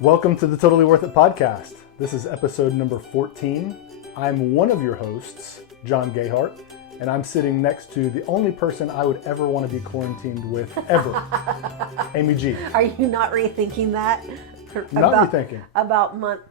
Welcome to the Totally Worth It podcast. This is episode number 14. I'm one of your hosts, John Gayhart, and I'm sitting next to the only person I would ever want to be quarantined with ever, Amy G. Are you not rethinking that? Not rethinking. About month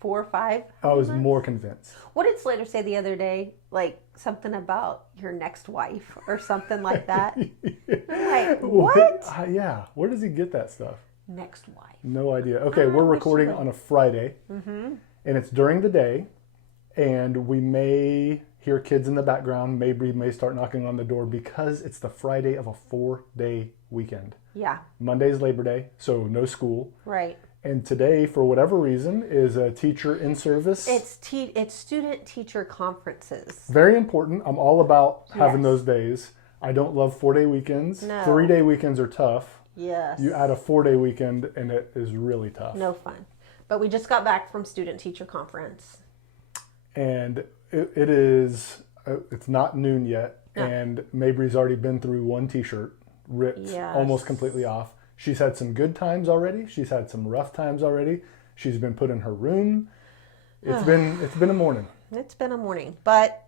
4 or 5? I was more convinced. What did Slater say the other day? Like something about your next wife or something like that? I'm like, what? Yeah, where does he get that stuff? Next wife. No idea. Okay, we're recording on a Friday, and it's during the day, and we may hear kids in the background. Maybe may start knocking on the door because it's the Friday of a 4-day weekend. Yeah. Monday's Labor Day, so no school. Right. And today, for whatever reason, is a teacher in service. It's student-teacher conferences. Very important. I'm all about having Yes. those days. I don't love 4-day weekends. No. 3-day weekends are tough. Yes. You add a 4-day weekend, and it is really tough. No fun. But we just got back from student-teacher conference. And it's not noon yet, and Mabry's already been through one t-shirt, ripped almost completely off. She's had some good times already. She's had some rough times already. She's been put in her room. It's been a morning. It's been a morning, but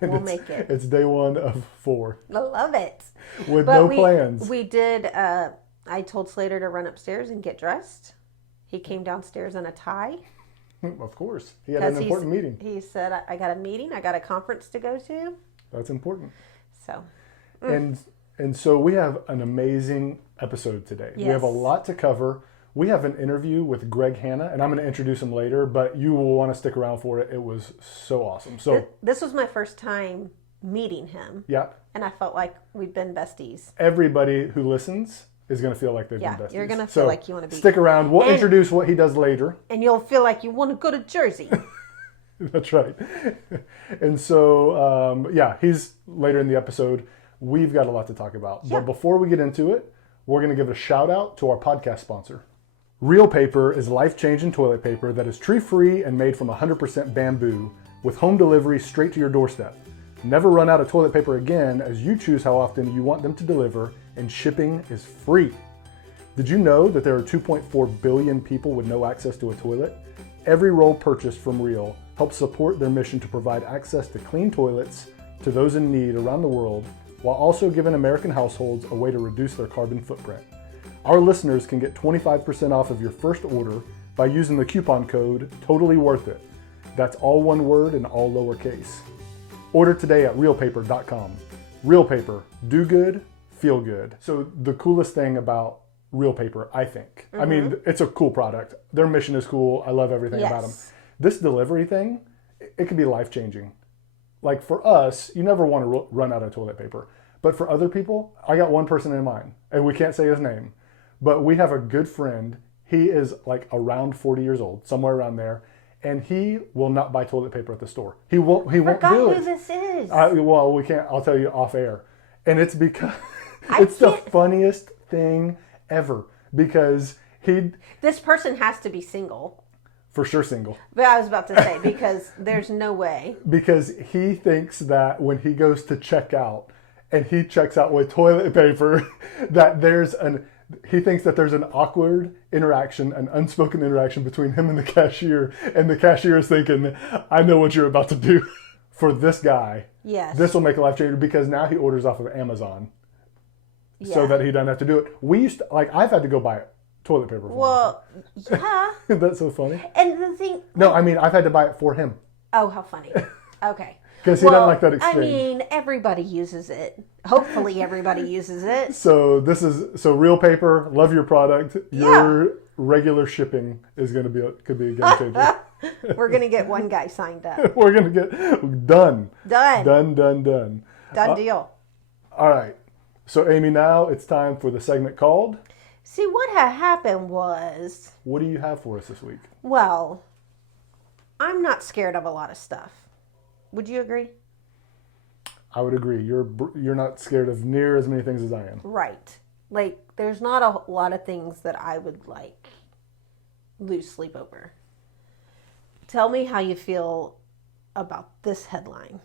we'll make it. It's day 1 of 4. I love it. With no plans. We did, I told Slater to run upstairs and get dressed. He came downstairs in a tie. Of course. He had an important meeting. He said, I got a meeting. I got a conference to go to. That's important. So. And so we have an amazing episode today. Yes. We have a lot to cover. We have an interview with Greg Hanna, and I'm going to introduce him later, but you will want to stick around for it. It was so awesome. So this was my first time meeting him. Yeah. And I felt like we've been besties. Everybody who listens is going to feel like they've been besties. You're going to feel like you want to be. Stick around. We'll introduce what he does later. And you'll feel like you want to go to Jersey. That's right. And so, he's later in the episode. We've got a lot to talk about. Yeah. But before we get into it, we're going to give a shout out to our podcast sponsor. Real Paper is life-changing toilet paper that is tree-free and made from 100% bamboo with home delivery straight to your doorstep. Never run out of toilet paper again as you choose how often you want them to deliver, and shipping is free. Did you know that there are 2.4 billion people with no access to a toilet? Every roll purchased from Real helps support their mission to provide access to clean toilets to those in need around the world, while also giving American households a way to reduce their carbon footprint. Our listeners can get 25% off of your first order by using the coupon code TOTALLYWORTHIT. That's all one word and all lowercase. Order today at realpaper.com. Real Paper, do good, feel good. So the coolest thing about Real Paper, I think, I mean, it's a cool product. Their mission is cool. I love everything about them. This delivery thing, it can be life-changing. Like for us, you never want to run out of toilet paper. But for other people, I got one person in mind, and we can't say his name. But we have a good friend. He is like around 40 years old, somewhere around there, and he will not buy toilet paper at the store. He won't do it. Who this is? Well, we can't. I'll tell you off air. And it's because it's the funniest thing ever. Because this person has to be single. For sure single. But I was about to say, because there's no way. Because he thinks that when he goes to check out and he checks out with toilet paper, that he thinks that there's an awkward interaction, an unspoken interaction between him and the cashier is thinking, I know what you're about to do. For this guy, this will make a life changer because now he orders off of Amazon so that he doesn't have to do it. I've had to go buy toilet paper for him. Yeah. That's so funny. And the thing... No, I mean, I've had to buy it for him. Oh, how funny. Okay. Because he doesn't like that exchange. I mean, everybody uses it. Hopefully everybody uses it. So Real Paper, love your product. Your regular shipping could be a game changer. We're going to get one guy signed up. We're going to get done. Done deal. All right. So Amy, now it's time for the segment called... See, what had happened was... What do you have for us this week? Well, I'm not scared of a lot of stuff. Would you agree? I would agree. You're not scared of near as many things as I am. Right. Like, there's not a lot of things that I would, lose sleep over. Tell me how you feel about this headline.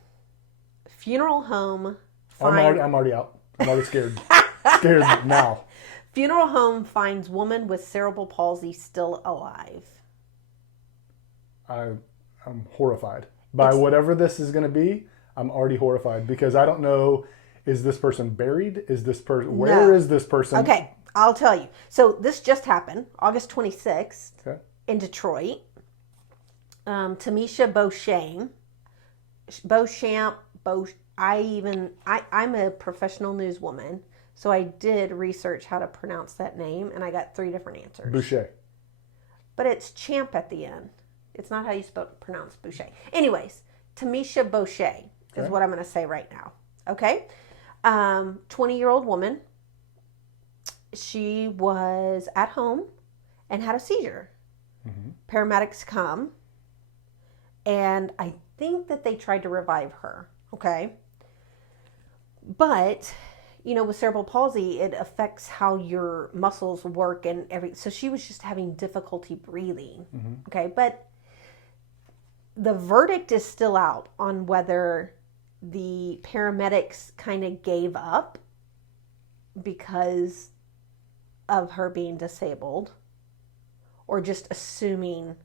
Funeral home... I'm already out. I'm already scared. Scared now. Funeral home finds woman with cerebral palsy still alive. I'm horrified by whatever this is going to be. I'm already horrified because I don't know. Is this person buried? Is this person? Where is this person? Okay, I'll tell you. So this just happened, August 26th, in Detroit. Tamisha I'm a professional newswoman, so I did research how to pronounce that name, and I got 3 different answers. Boucher. But it's champ at the end. It's not how you pronounce Boucher. Anyways, Tamisha Boucher is what I'm going to say right now. Okay? 20-year-old woman. She was at home and had a seizure. Mm-hmm. Paramedics come, and I think that they tried to revive her. Okay? But, with cerebral palsy, it affects how your muscles work and so she was just having difficulty breathing. Mm-hmm. Okay? But the verdict is still out on whether the paramedics kind of gave up because of her being disabled or just assuming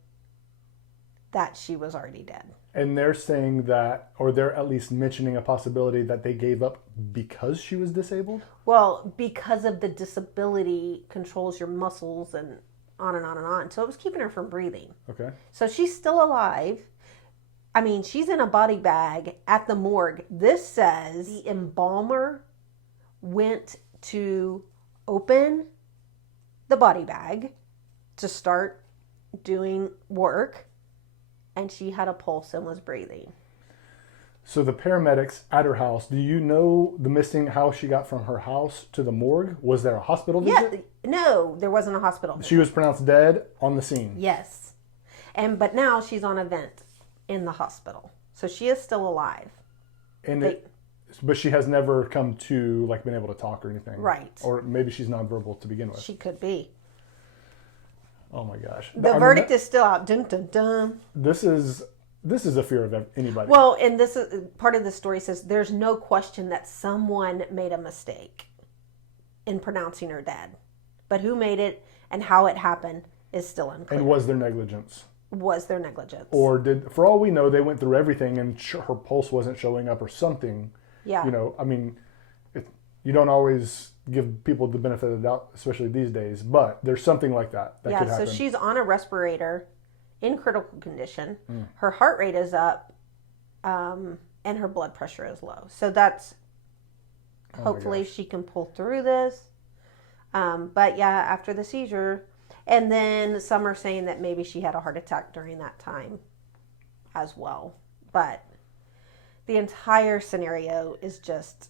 that she was already dead. And they're saying that, or they're at least mentioning a possibility that they gave up because she was disabled? Well, because of the disability controls your muscles and on and on and on. So it was keeping her from breathing. Okay. So she's still alive. I mean, she's in a body bag at the morgue. This says the embalmer went to open the body bag to start doing work, and she had a pulse and was breathing. So the paramedics at her house, do you know how she got from her house to the morgue? Was there a hospital visit? Yeah, no, there wasn't a hospital visit. She was pronounced dead on the scene. Yes. But now she's on a vent in the hospital. So she is still alive. But she has never come to, been able to talk or anything. Right. Or maybe she's nonverbal to begin with. She could be. Oh my gosh. The verdict is still out. Dun, dun, dun. This is a fear of anybody. Well, and this is part of the story says there's no question that someone made a mistake in pronouncing her dead. But who made it and how it happened is still unclear. And was there negligence? Or for all we know, they went through everything and her pulse wasn't showing up or something. Yeah. You don't always give people the benefit of the doubt, especially these days, but there's something like that could happen. So she's on a respirator in critical condition. Her heart rate is up, and her blood pressure is low. So that's hopefully she can pull through this. But yeah, after the seizure. And then some are saying that maybe she had a heart attack during that time as well. But the entire scenario is just,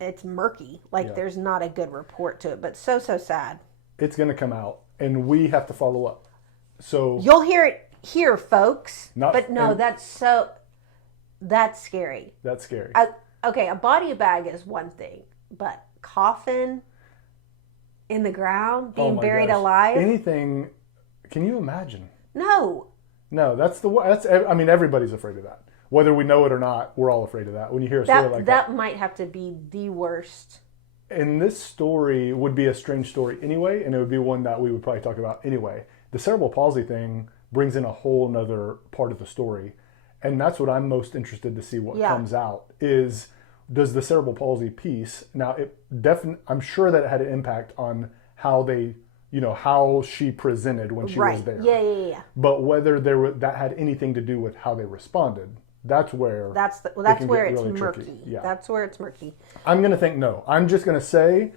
it's murky. There's not a good report to it, but so sad. It's going to come out, and we have to follow up. So you'll hear it here, folks. That's scary. That's scary. Okay, a body bag is one thing, but coffin in the ground, being buried alive. Anything? Can you imagine? No, everybody's afraid of that. Whether we know it or not, we're all afraid of that. When you hear a story like that. That might have to be the worst. And this story would be a strange story anyway, and it would be one that we would probably talk about anyway. The cerebral palsy thing brings in a whole nother part of the story. And that's what I'm most interested to see what comes out is, does the cerebral palsy piece, now I'm sure that it had an impact on how how she presented when she was there. Yeah. But whether that had anything to do with how they responded, that's where that's where it's really murky. Tricky. Yeah. That's where it's murky. I'm going to think no. I'm just going to say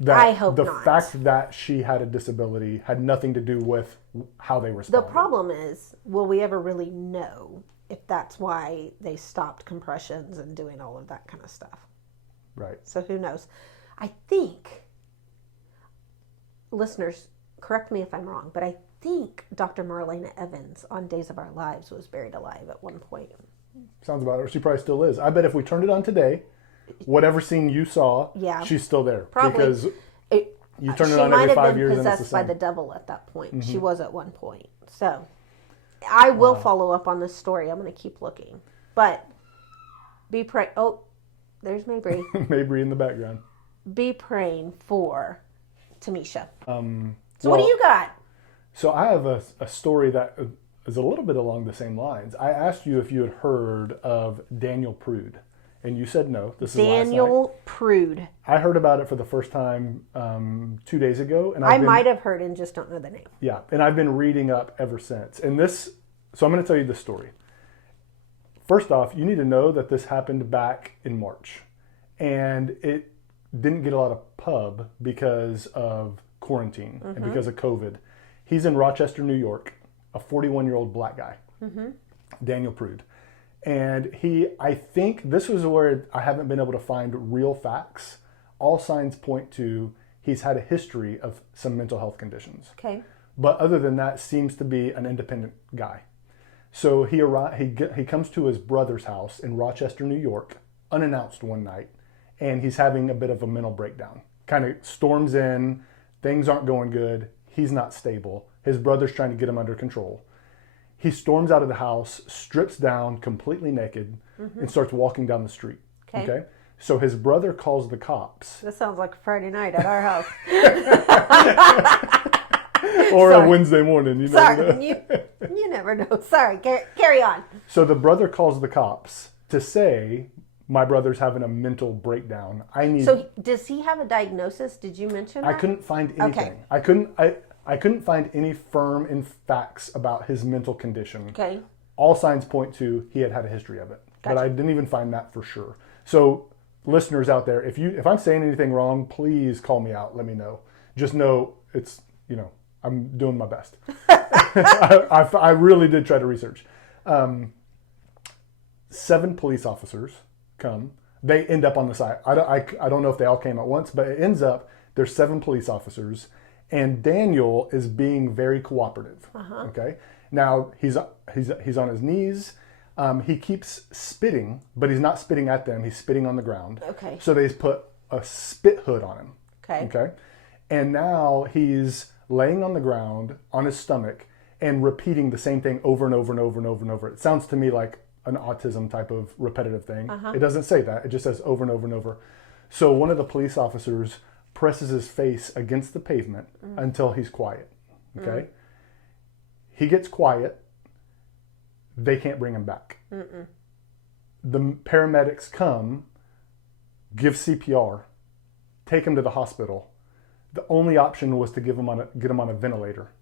that I hope the not. fact that she had a disability had nothing to do with how they responded. The problem is, will we ever really know if that's why they stopped compressions and doing all of that kind of stuff? Right. So who knows? I think, listeners, correct me if I'm wrong, but I think Dr. Marlena Evans on Days of Our Lives was buried alive at one point. Sounds about it. She probably still is. I bet if we turned it on today, whatever scene you saw, she's still there. Probably. Because you turn it on every 5 years and it's the same. She might have been possessed by the devil at that point. Mm-hmm. She was at one point. So I will follow up on this story. I'm going to keep looking. But be praying. Oh, there's Mabry. Mabry in the background. Be praying for Tamisha. So what do you got? So I have a story that is a little bit along the same lines. I asked you if you had heard of Daniel Prude, and you said no. This is Daniel Prude. I heard about it for the first time 2 days ago, and I might have heard and just don't know the name. Yeah, and I've been reading up ever since. And so I'm going to tell you the story. First off, you need to know that this happened back in March, and it didn't get a lot of pub because of quarantine and because of COVID. He's in Rochester, New York, a 41-year-old black guy, Daniel Prude. And I think this was where I haven't been able to find real facts. All signs point to he's had a history of some mental health conditions. Okay. But other than that, seems to be an independent guy. So he comes to his brother's house in Rochester, New York, unannounced one night, and he's having a bit of a mental breakdown. Kind of storms in, things aren't going good, he's not stable. His brother's trying to get him under control. He storms out of the house, strips down completely naked, and starts walking down the street. Okay. So his brother calls the cops. This sounds like a Friday night at our house. Or a Wednesday morning. You never know. You never know. Sorry, carry on. So the brother calls the cops to say, my brother's having a mental breakdown. So does he have a diagnosis? Did you mention that? I couldn't find anything. Okay. I couldn't find any firm facts about his mental condition. Okay. All signs point to he had a history of it. Gotcha. But I didn't even find that for sure. So listeners out there, if I'm saying anything wrong, please call me out. Let me know. Just know it's, I'm doing my best. I really did try to research. 7 police officers come. They end up on the site. I don't know if they all came at once, but it ends up there's 7 police officers, and Daniel is being very cooperative. Okay. Now he's on his knees. He keeps spitting, but he's not spitting at them. He's spitting on the ground. Okay. So they put a spit hood on him. Okay. Okay. And now he's laying on the ground on his stomach and repeating the same thing over and over and over and over and over. It sounds to me like an autism type of repetitive thing. It doesn't say that. It just says over and over and over. So one of the police officers presses his face against the pavement until he's quiet. Okay. He gets quiet. They can't bring him back. The paramedics come, give CPR, take him to the hospital. The only option was to get him on a ventilator.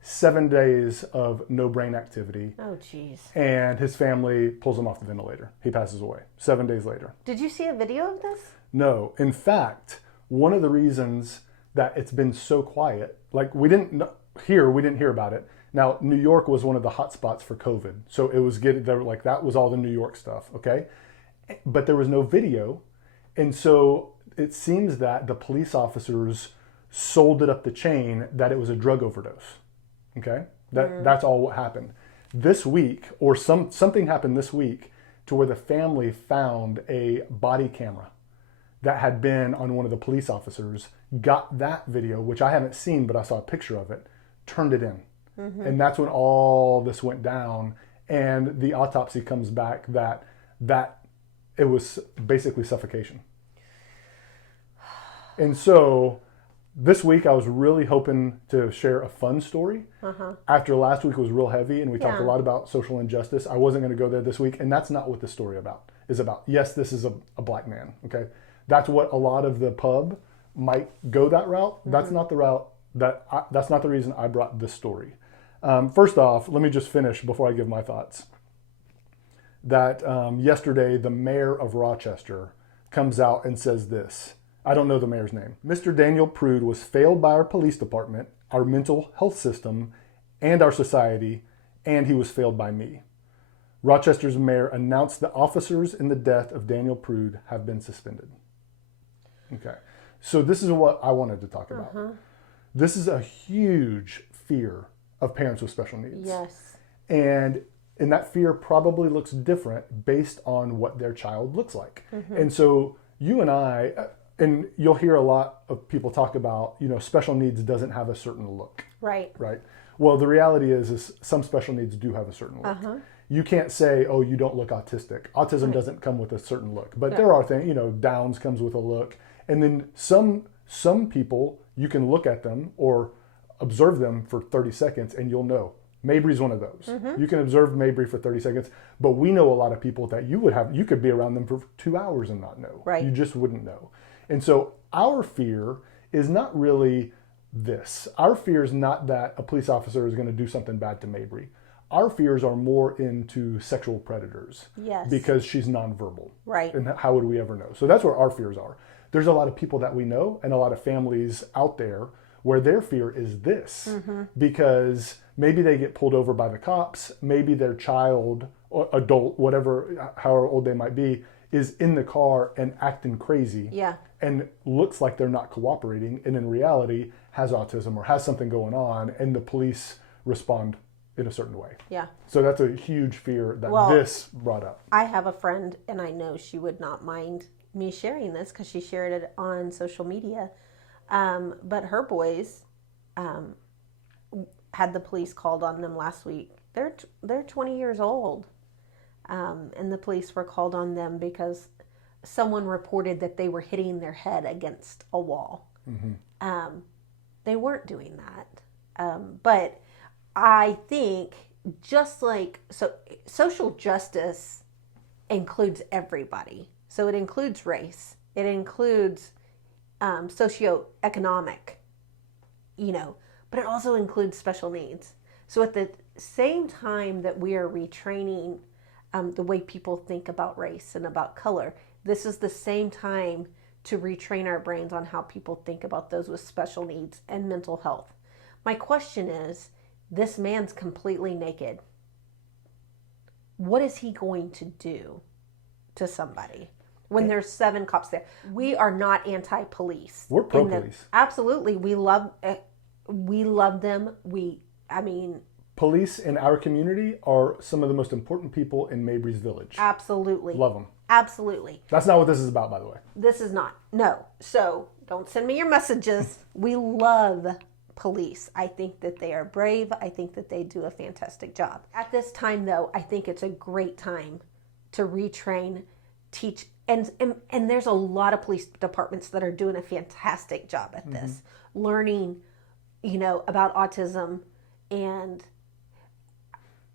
7 days of no brain activity. Oh, jeez. And his family pulls him off the ventilator. He passes away 7 days later. Did you see a video of this? No. In fact, one of the reasons that it's been so quiet, like we didn't hear about it. Now, New York was one of the hot spots for COVID. So it was that was all the New York stuff, okay? But there was no video. And so it seems that the police officers sold it up the chain that it was a drug overdose. Okay? That's all what happened. This week, or something happened this week to where the family found a body camera that had been on one of the police officers, got that video, which I haven't seen, but I saw a picture of it, turned it in. And that's when all this went down. And the autopsy comes back that it was basically suffocation. And so this week I was really hoping to share a fun story. After last week was real heavy and we talked a lot about social injustice, I wasn't going to go there this week. And that's not what this story is about. Yes, this is a black man. Okay. That's what a lot of the pub might go that route. That's not the route that's not the reason I brought this story. First off, let me just finish before I give my thoughts. That yesterday, the mayor of Rochester comes out and says this. I don't know the mayor's name. Mr. Daniel Prude was failed by our police department, our mental health system, and our society, and he was failed by me. Rochester's mayor announced the officers in the death of Daniel Prude have been suspended. Okay, so this is what I wanted to talk about. This is a huge fear of parents with special needs. Yes. And that fear probably looks different based on what their child looks like. And so you and I, and you'll hear a lot of people talk about, special needs doesn't have a certain look. Right. Right. Well, the reality is some special needs do have a certain look. You can't say, oh, you don't look autistic. Autism doesn't come with a certain look. But there are things, Downs comes with a look. And then some people you can look at them or observe them for 30 seconds and you'll know. Mabry's one of those. You can observe Mabry for 30 seconds, but we know a lot of people that you could be around them for 2 hours and not know. Right. You just wouldn't know. And so our fear is not really this. Our fear is not that a police officer is going to do something bad to Mabry. Our fears are more into sexual predators. Yes. Because she's nonverbal. Right. And how would we ever know? So that's where our fears are. There's a lot of people that we know and a lot of families out there where their fear is this, because maybe they get pulled over by the cops, maybe their child or adult, whatever, however old they might be, is in the car and acting crazy. Yeah. And looks like they're not cooperating, and in reality has autism or has something going on, and the police respond in a certain way. Yeah. So that's a huge fear that this brought up. I have a friend, and I know she would not mind me sharing this because she shared it on social media. But her boys had the police called on them last week. They're 20 years old, and the police were called on them because someone reported that they were hitting their head against a wall. They weren't doing that, but I think just like social justice includes everybody. So it includes race. It includes socioeconomic, but it also includes special needs. So at the same time that we are retraining the way people think about race and about color, this is the same time to retrain our brains on how people think about those with special needs and mental health. My question is, this man's completely naked. What is he going to do to somebody when there's 7 cops there? We are not anti-police. We're pro-police. Absolutely. We love them. Police in our community are some of the most important people in Mabry's village. Absolutely. Love them. Absolutely. That's not what this is about, by the way. This is not. No. So don't send me your messages. We love police. I think that they are brave. I think that they do a fantastic job. At this time, though, I think it's a great time to retrain, teach, and there's a lot of police departments that are doing a fantastic job at this, learning, about autism. And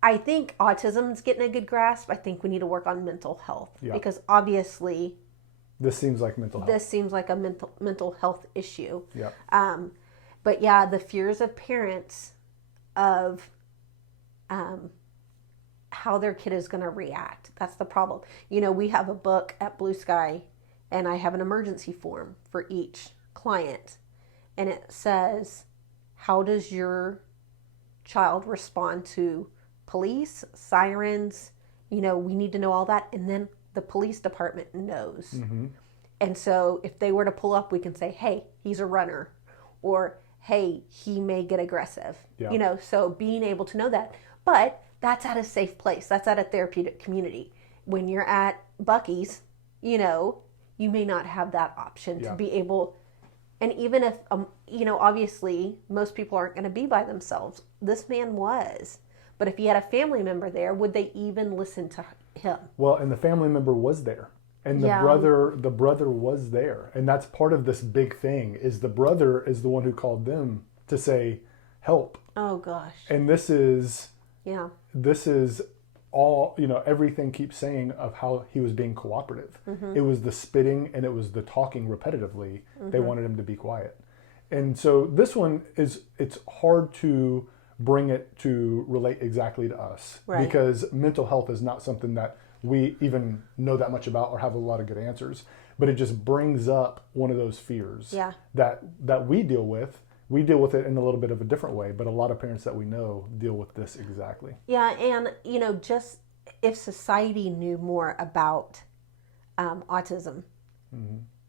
I think autism's getting a good grasp. I think we need to work on mental health because obviously this seems like mental health. This seems like a mental health issue. Yeah. But yeah, the fears of parents of how their kid is going to react. That's the problem. We have a book at Blue Sky, and I have an emergency form for each client. And it says, how does your child respond to police, sirens? We need to know all that. And then the police department knows. And so if they were to pull up, we can say, hey, he's a runner. Or, hey, he may get aggressive. Yeah. So being able to know that. But that's at a safe place. That's at a therapeutic community. When you're at Buc-ee's, you may not have that option to be able. And even if, obviously most people aren't going to be by themselves. This man was. But if he had a family member there, would they even listen to him? Well, and the family member was there. And the brother was there. And that's part of this big thing, is the brother is the one who called them to say, help. Oh, gosh. And this is all, everything keeps saying of how he was being cooperative. It was the spitting and it was the talking repetitively. They wanted him to be quiet. And so this one it's hard to bring it to relate exactly to us. Right. Because mental health is not something that we even know that much about or have a lot of good answers, but it just brings up one of those fears that we deal with. We deal with it in a little bit of a different way, but a lot of parents that we know deal with this exactly. Yeah, and just if society knew more about autism,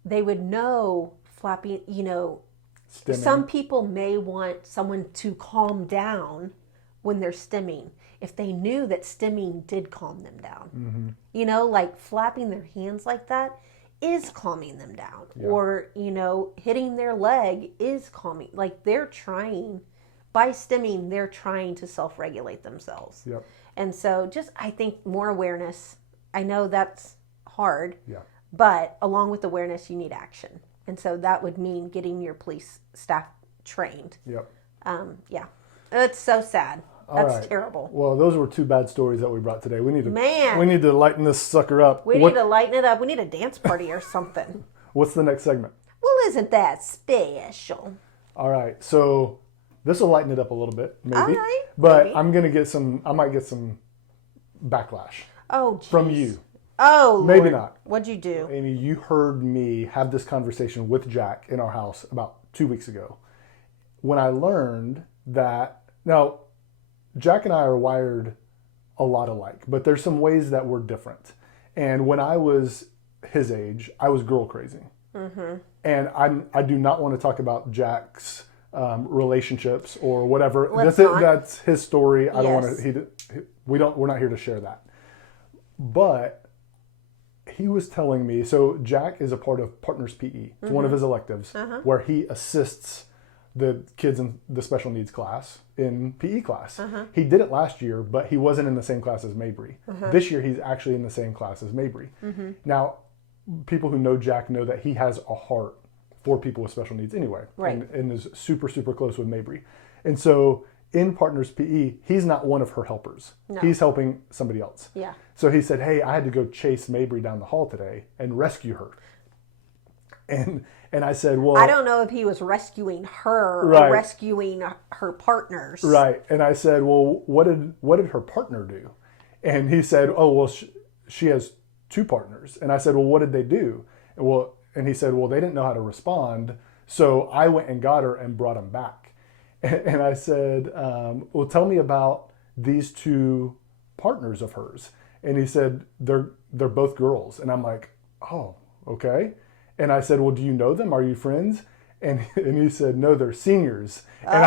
they would know flapping, stimming. Some people may want someone to calm down when they're stimming. If they knew that stimming did calm them down, like flapping their hands like that is calming them down, or, hitting their leg is calming. Like by stimming, they're trying to self-regulate themselves. Yep. And so I think more awareness. I know that's hard, but along with awareness, you need action. And so that would mean getting your police staff trained. Yep. Yeah. It's so sad. That's terrible. Well, those were 2 bad stories that we brought today. We need Man. we need to lighten this sucker up. We need to lighten it up. We need a dance party or something. What's the next segment? Well, isn't that special? All right. So this will lighten it up a little bit, maybe. All right. But maybe. I might get some backlash Oh, geez. from you. Oh, Maybe Lord. not. What'd you do? Amy, you heard me have this conversation with Jack in our house about 2 weeks ago. When I learned that, now, Jack and I are wired a lot alike, but there's some ways that we're different. And when I was his age, I was girl crazy. Mm-hmm. And I do not want to talk about Jack's relationships or whatever. That's his story. I don't want to. We're not here to share that. But he was telling me. So Jack is a part of Partners PE. It's one of his electives where he assists the kids in the special needs class in PE class. He did it last year, but he wasn't in the same class as Mabry. This year, he's actually in the same class as Mabry. Now, people who know Jack know that he has a heart for people with special needs anyway, and is super, super close with Mabry. And so in Partners PE, he's not one of her helpers. No. He's helping somebody else. Yeah. So he said, hey, I had to go chase Mabry down the hall today and rescue her. And I said, well, I don't know if he was rescuing her or rescuing her partners. Right. And I said, well, what did her partner do? And he said, oh, well, she has 2 partners. And I said, well, what did they do? And he said, well, they didn't know how to respond. So I went and got her and brought them back. And I said, well, tell me about these 2 partners of hers. And he said, they're both girls. And I'm like, oh, okay. And I said, well, do you know them? Are you friends? And he said, no, they're seniors. And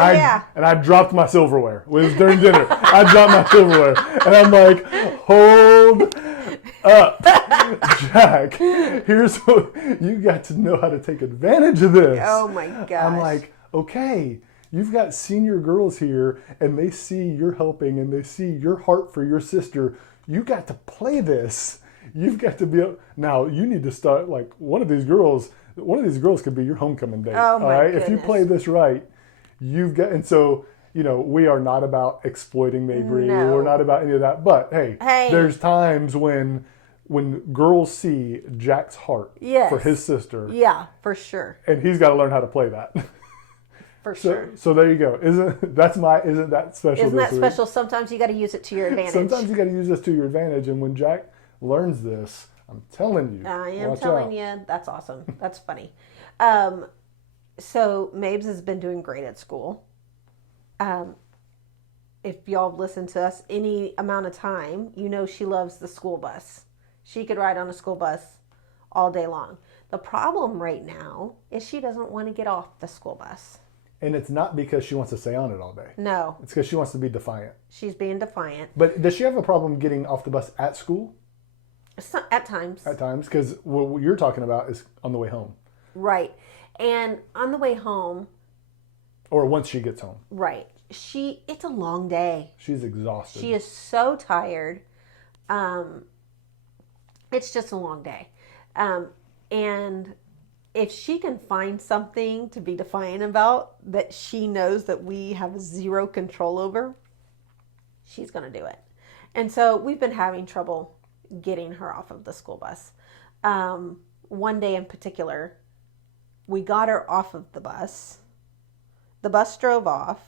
I dropped my silverware. It was during dinner. I dropped my silverware. And I'm like, hold up, Jack. Here's what, you got to know how to take advantage of this. Oh my gosh. I'm like, okay, you've got senior girls here and they see you're helping and they see your heart for your sister. You got to play this. You've got to be, now you need to start, like, one of these girls could be your homecoming date. Oh my goodness. If you play this right, you've got, and so, we are not about exploiting Mabry. No. We're not about any of that. But hey, there's times when girls see Jack's heart for his sister. Yeah, for sure. And he's got to learn how to play that. For sure. So there you go. Isn't that special? Isn't that special? Sometimes you got to use it to your advantage. Sometimes you got to use this to your advantage. And when Jack learns this, I'm telling you. I am telling you. That's awesome. That's funny. So Mabes has been doing great at school. If y'all have listened to us any amount of time, she loves the school bus. She could ride on a school bus all day long. The problem right now is she doesn't want to get off the school bus. And it's not because she wants to stay on it all day. No. It's because she wants to be defiant. She's being defiant. But does she have a problem getting off the bus at school? At times. At times, because what you're talking about is on the way home. Right. And on the way home. Or once she gets home. Right. It's a long day. She's exhausted. She is so tired. It's just a long day. And if she can find something to be defiant about that she knows that we have zero control over, she's going to do it. And so we've been having trouble getting her off of the school bus. One day in particular, we got her off of the bus. The bus drove off,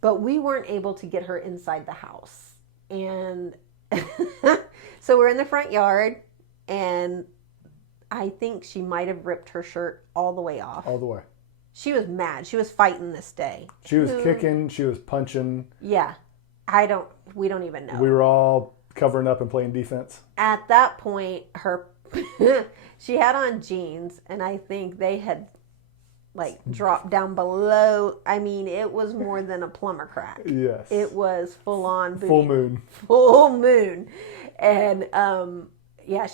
but we weren't able to get her inside the house. And so we're in the front yard, and I think she might have ripped her shirt all the way off. All the way. She was mad. She was fighting this day. She was kicking. She was punching. Yeah. We don't even know. We were all covering up and playing defense. At that point, she had on jeans, and I think they had dropped down below. I mean, it was more than a plumber crack. Yes. It was full on booty. Full moon. Full moon. And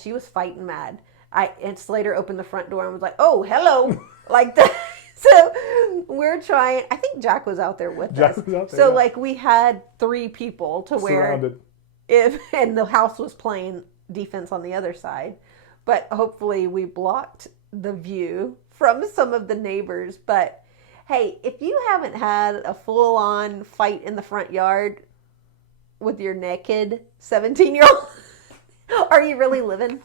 she was fighting mad. And Slater opened the front door and was like, "Oh, hello," like that. So we're trying. I think Jack was out there with us. Was out there, so we had 3 people to surrounded. And the house was playing defense on the other side, but hopefully we blocked the view from some of the neighbors. But hey, if you haven't had a full-on fight in the front yard with your naked 17-year-old, are you really living?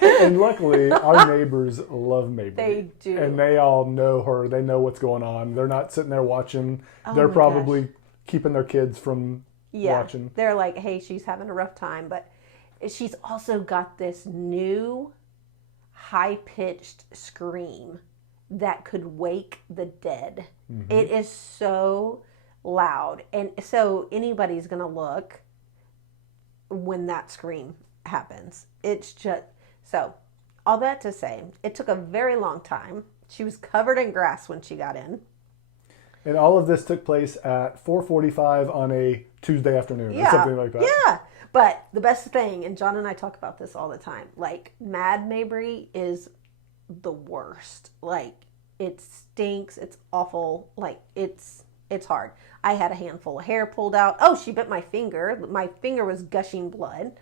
And luckily, our neighbors love Mabry. They do. And they all know her. They know what's going on. They're not sitting there watching. Oh They're my probably gosh. keeping their kids from watching. They're like, hey, she's having a rough time. But she's also got this new high-pitched scream that could wake the dead. Mm-hmm. It is so loud. And so anybody's going to look when that scream happens. It's just... So, all that to say, it took a very long time. She was covered in grass when she got in. And all of this took place at 4:45 on a Tuesday afternoon or something like that. Yeah. But the best thing, and John and I talk about this all the time, like Mad Mabry is the worst. Like, it stinks. It's awful. Like, it's hard. I had a handful of hair pulled out. Oh, she bit my finger. My finger was gushing blood.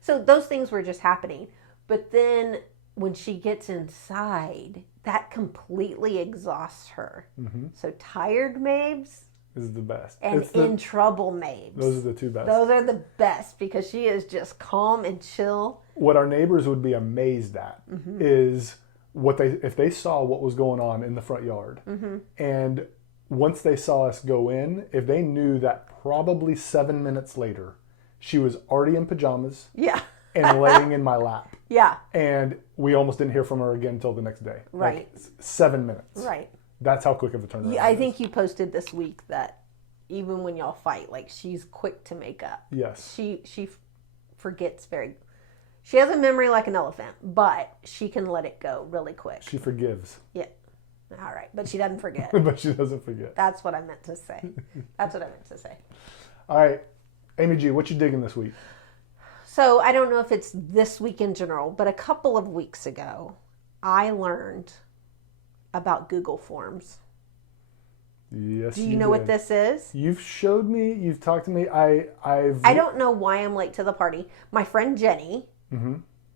So those things were just happening. But then when she gets inside, that completely exhausts her. Mm-hmm. So tired Mabes is the best. And in trouble Mabes. Those are the two best. Those are the best because she is just calm and chill. What our neighbors would be amazed at is if they saw what was going on in the front yard. Mm-hmm. And once they saw us go in, if they knew that probably 7 minutes later, she was already in pajamas. Yeah. And laying in my lap. Yeah. And we almost didn't hear from her again until the next day. Right. Like 7 minutes. Right. That's how quick of a turnaround. Yeah, I think you posted this week that even when y'all fight, like she's quick to make up. Yes. She forgets she has a memory like an elephant, but she can let it go really quick. She forgives. Yeah. All right. But she doesn't forget. But she doesn't forget. That's what I meant to say. All right. Amy G, what you digging this week? So I don't know if it's this week in general, but a couple of weeks ago, I learned about Google Forms. Yes. Do you know what this is? You've showed me. You've talked to me. I don't know why I'm late to the party. My friend Jenny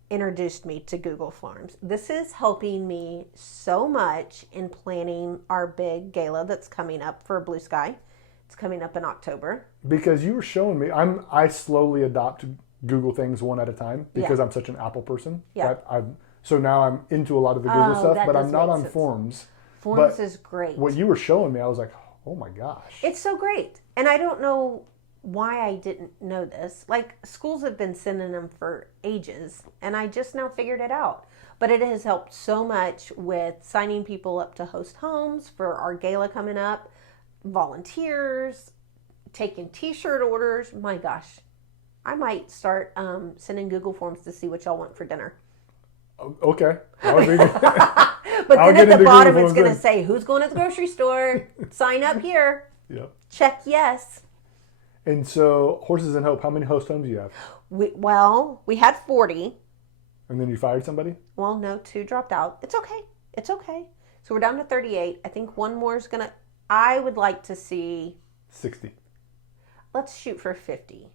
introduced me to Google Forms. This is helping me so much in planning our big gala that's coming up for Blue Sky. It's coming up in October. Because you were showing me. I slowly adopt Google things one at a time because I'm such an Apple person. Yeah. So now I'm into a lot of the Google stuff, but I'm not on Forms. Forms is great. What you were showing me, I was like, oh my gosh. It's so great. And I don't know why I didn't know this. Like, schools have been sending them for ages, and I just now figured it out. But it has helped so much with signing people up to host homes for our gala coming up, volunteers, taking t-shirt orders. My gosh. I might start sending Google Forms to see what y'all want for dinner. Okay. But then at the bottom it's going to say, who's going to the grocery store? Sign up here. Yep. Check yes. And so, Horses and Hope, how many host homes do you have? We had 40. And then you fired somebody? Well, no, 2 dropped out. It's okay. So we're down to 38. I think one more is going to... I would like to see... 60. Let's shoot for 50.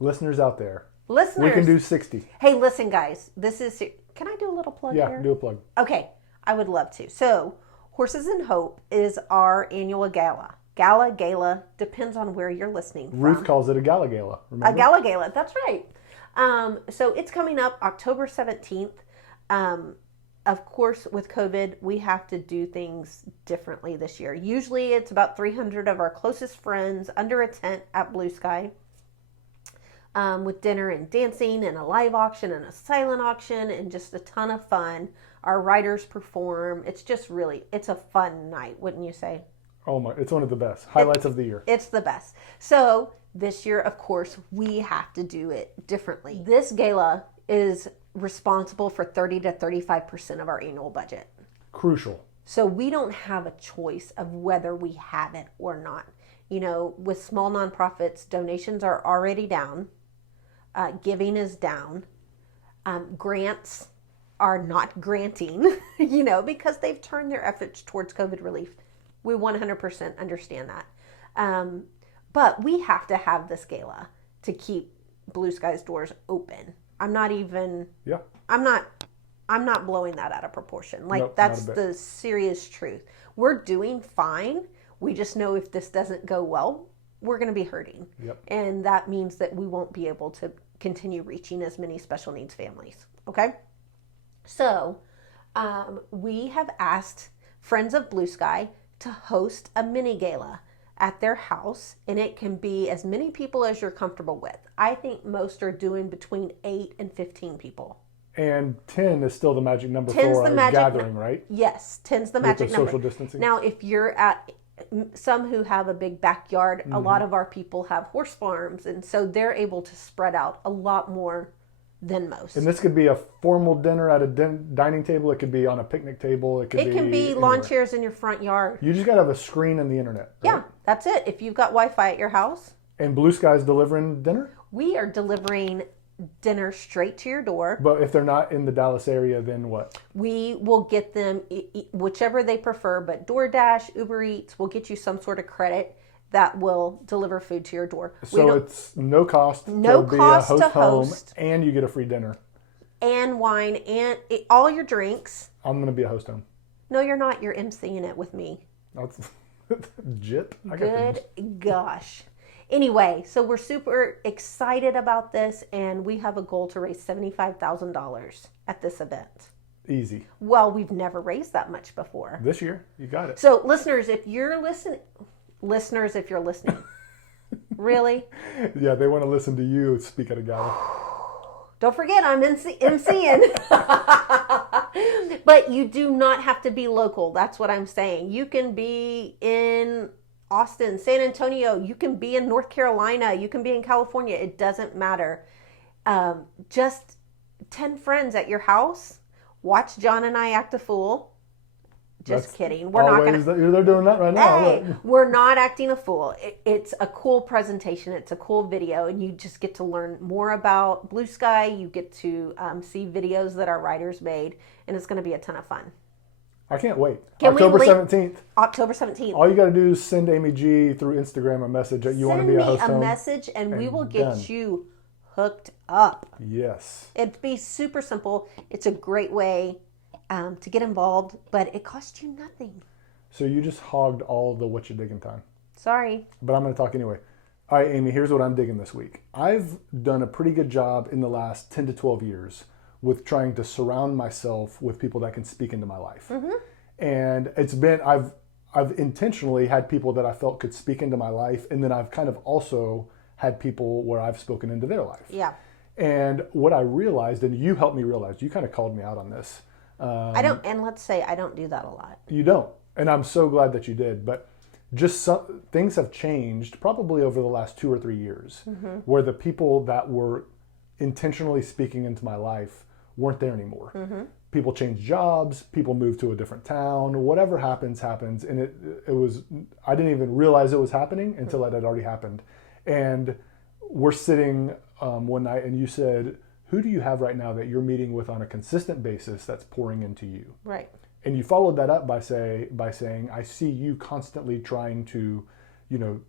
Listeners out there. Listeners. We can do 60. Hey, listen, guys. Can I do a little plug here? Yeah, do a plug. Okay, I would love to. So, Horses and Hope is our annual gala. Gala, depends on where you're listening from. Ruth calls it a gala, remember? A gala, that's right. So it's coming up October 17th. Of course, with COVID, we have to do things differently this year. Usually it's about 300 of our closest friends under a tent at Blue Sky. With dinner and dancing and a live auction and a silent auction and just a ton of fun. Our writers perform. It's a fun night, wouldn't you say? Oh my, it's one of the best. Highlights of the year. It's the best. So this year, of course, we have to do it differently. This gala is responsible for 30 to 35% of our annual budget. Crucial. So we don't have a choice of whether we have it or not. You know, with small nonprofits, donations are already down. Giving is down. Grants are not granting, because they've turned their efforts towards COVID relief. We 100% understand that. But we have to have this gala to keep Blue Sky's doors open. I'm not I'm not blowing that out of proportion. Like, Nope, that's not a bit. the serious truth. We're doing fine. We just know if this doesn't go well, we're going to be hurting. Yep. And that means that we won't be able to continue reaching as many special needs families. Okay? So, we have asked Friends of Blue Sky to host a mini gala at their house, and it can be as many people as you're comfortable with. I think most are doing between 8 and 15 people. And 10 is still the magic number 10's for the a magic gathering, right? Yes, 10's the With magic the number. social distancing. Now, if you're at some who have a big backyard, a lot of our people have horse farms, and so they're able to spread out a lot more than most. And this could be a formal dinner at a dining table. It could be on a picnic table. It can be lawn anywhere. chairs in your front yard. You just got to have a screen and the internet. Right? Yeah, that's it. If you've got Wi-Fi at your house, And Blue Sky's delivering dinner? we are delivering dinner straight to your door. But if they're not in the Dallas area, then what? We will get them whichever they prefer, but DoorDash, Uber Eats will get you some sort of credit that will deliver food to your door. So it's no cost No to cost be a to host home, and you get a free dinner. And wine and all your drinks. I'm going to be a host home. No, you're not. You're emceeing it with me. That's Jip. I got Good gosh. Anyway, so we're super excited about this, and we have a goal to raise $75,000 at this event. Easy. Well, we've never raised that much before. This year, you got it. So, listeners, if you're listening, really? Yeah, they want to listen to you speak at a gala. Don't forget, I'm emceeing. But you do not have to be local. That's what I'm saying. You can be in Austin, San Antonio. You can be in North Carolina. You can be in California. It doesn't matter. Just 10 friends at your house. Watch John and I act a fool. Just kidding. We're not going to. They're doing that right now. Hey, we're not acting a fool. It's a cool presentation. It's a cool video, and you just get to learn more about Blue Sky. You get to see videos that our writers made, and it's going to be a ton of fun. I can't wait. Can we October link- 17th. October 17th. All you got to do is send Amy G through Instagram a message that you want to be a host Send me home. a message, and we and will get done. you hooked up. Yes. It'd be super simple. It's a great way to get involved, but it costs you nothing. So you just hogged all the Whatcha Diggin time. Sorry. But I'm going to talk anyway. All right, Amy, here's what I'm digging this week. I've done a pretty good job in the last 10 to 12 years with trying to surround myself with people that can speak into my life. Mm-hmm. And it's been, I've intentionally had people that I felt could speak into my life. And then I've kind of also had people where I've spoken into their life. Yeah. And what I realized, and you helped me realize, you kind of called me out on this. I don't, and let's say I don't do that a lot. You don't. And I'm so glad that you did. But just things have changed probably over the last 2 or 3 years where the people that were intentionally speaking into my life weren't there anymore. People change jobs, people move to a different town, whatever happens. And it was, I didn't even realize it was happening until it had already happened. And we're sitting one night and you said, who do you have right now that you're meeting with on a consistent basis that's pouring into you? Right. And you followed that up by saying, I see you constantly trying to,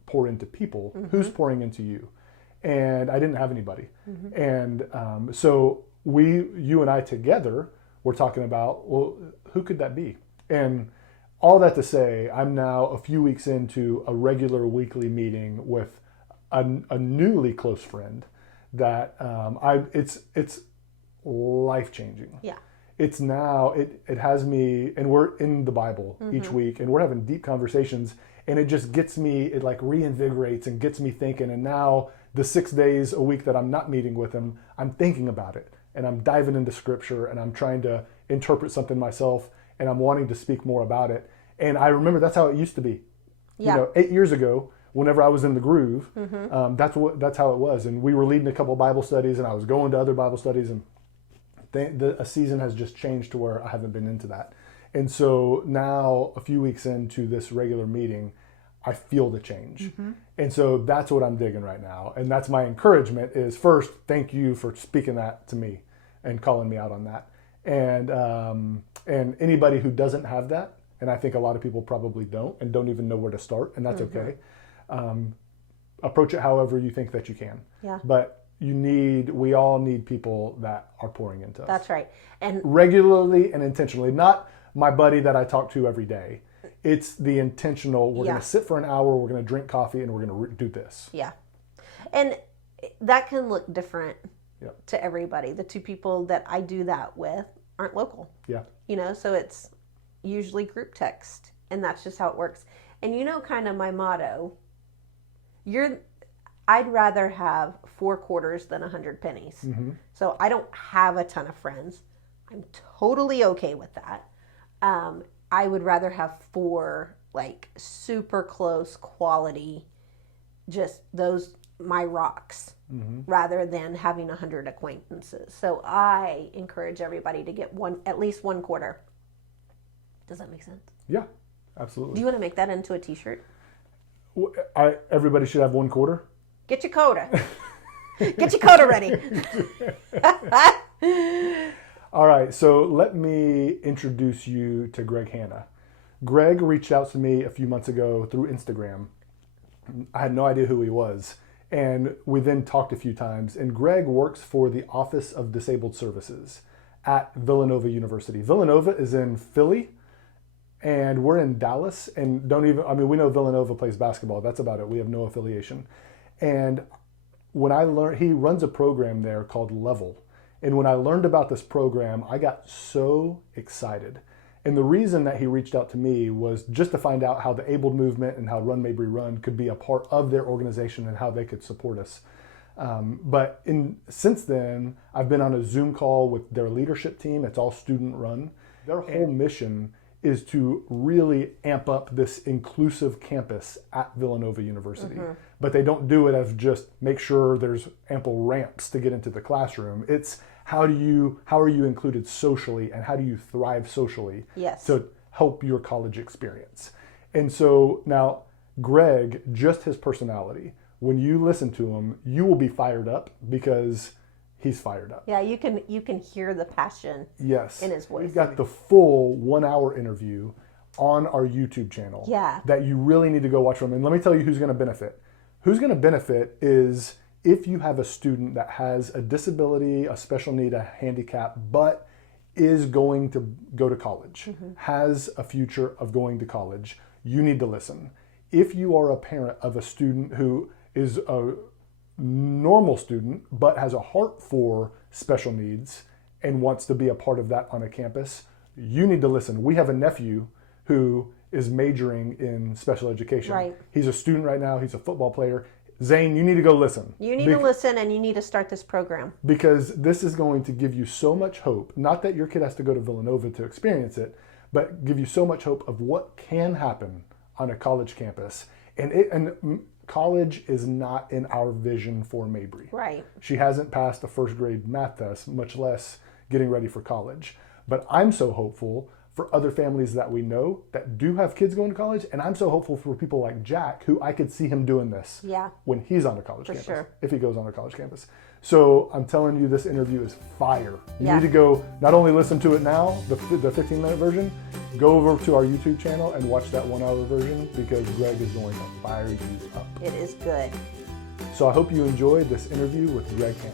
pour into people. Who's pouring into you? And I didn't have anybody. And so you and I together were talking about, well, who could that be? And all that to say, I'm now a few weeks into a regular weekly meeting with a newly close friend that it's life-changing. Yeah. It's now, it has me, and we're in the Bible each week, and we're having deep conversations, and it just gets me, it like reinvigorates and gets me thinking. And now the 6 days a week that I'm not meeting with him, I'm thinking about it, and I'm diving into scripture, and I'm trying to interpret something myself, and I'm wanting to speak more about it. And I remember that's how it used to be. Yeah. 8 years ago, whenever I was in the groove, that's how it was. And we were leading a couple Bible studies, and I was going to other Bible studies, and a season has just changed to where I haven't been into that. And so now, a few weeks into this regular meeting, I feel the change. And so that's what I'm digging right now. And that's my encouragement is, first, thank you for speaking that to me and calling me out on that. And anybody who doesn't have that, and I think a lot of people probably don't and don't even know where to start, and that's okay. Approach it however you think that you can. Yeah. But, we all need people that are pouring into us. That's right. And regularly and intentionally, not my buddy that I talk to every day. It's the intentional, we're going to sit for an hour, we're going to drink coffee, and we're going to do this. Yeah. And that can look different to everybody. The two people that I do that with aren't local. Yeah. You know, so it's usually group text, and that's just how it works. And you know, kind of my motto, I'd rather have 4 quarters than 100 pennies. Mm-hmm. So I don't have a ton of friends. I'm totally okay with that. I would rather have 4 like super close quality, just those my rocks, rather than having 100 acquaintances. So I encourage everybody to get at least 1 quarter. Does that make sense? Yeah, absolutely. Do you want to make that into a t-shirt? Everybody should have 1 quarter. Get your quota. Get your quota ready. All right, so let me introduce you to Greg Hanna. Greg reached out to me a few months ago through Instagram. I had no idea who he was. And we then talked a few times. And Greg works for the Office of Disabled Services at Villanova University. Villanova is in Philly, and we're in Dallas. And we know Villanova plays basketball. That's about it. We have no affiliation. And when I learned, he runs a program there called Level. And when I learned about this program, I got so excited. And the reason that he reached out to me was just to find out how the Abled movement and how Run Mabry Run could be a part of their organization and how they could support us. But since then, I've been on a Zoom call with their leadership team. It's all student run. Their whole mission is to really amp up this inclusive campus at Villanova University. But they don't do it as just make sure there's ample ramps to get into the classroom. It's how are you included socially, and how do you thrive socially to help your college experience? And so now Greg, just his personality, when you listen to him, you will be fired up because he's fired up. Yeah, you can hear the passion in his voice. We've got the full 1-hour interview on our YouTube channel that you really need to go watch from. And let me tell you who's going to benefit. Who's going to benefit is if you have a student that has a disability, a special need, a handicap, but is going to go to college, has a future of going to college, you need to listen. If you are a parent of a student who is a normal student but has a heart for special needs and wants to be a part of that on a campus, you need to listen. We have a nephew who is majoring in special education. Right. He's a student right now. He's a football player. Zane, you need to go listen. You need to listen, and you need to start this program. Because this is going to give you so much hope. Not that your kid has to go to Villanova to experience but give you so much hope of what can happen on a college campus. And college is not in our vision for Mabry. Right. She hasn't passed a first grade math test, much less getting ready for college. But I'm so hopeful for other families that we know that do have kids going to college. And I'm so hopeful for people like Jack, who I could see him doing this when he's on a college campus, if he goes on a college campus. So I'm telling you, this interview is fire. You need to go not only listen to it now, the 15-minute version, go over to our YouTube channel and watch that 1-hour version, because Greg is going to fire you up. It is good. So I hope you enjoyed this interview with Greg Hanna.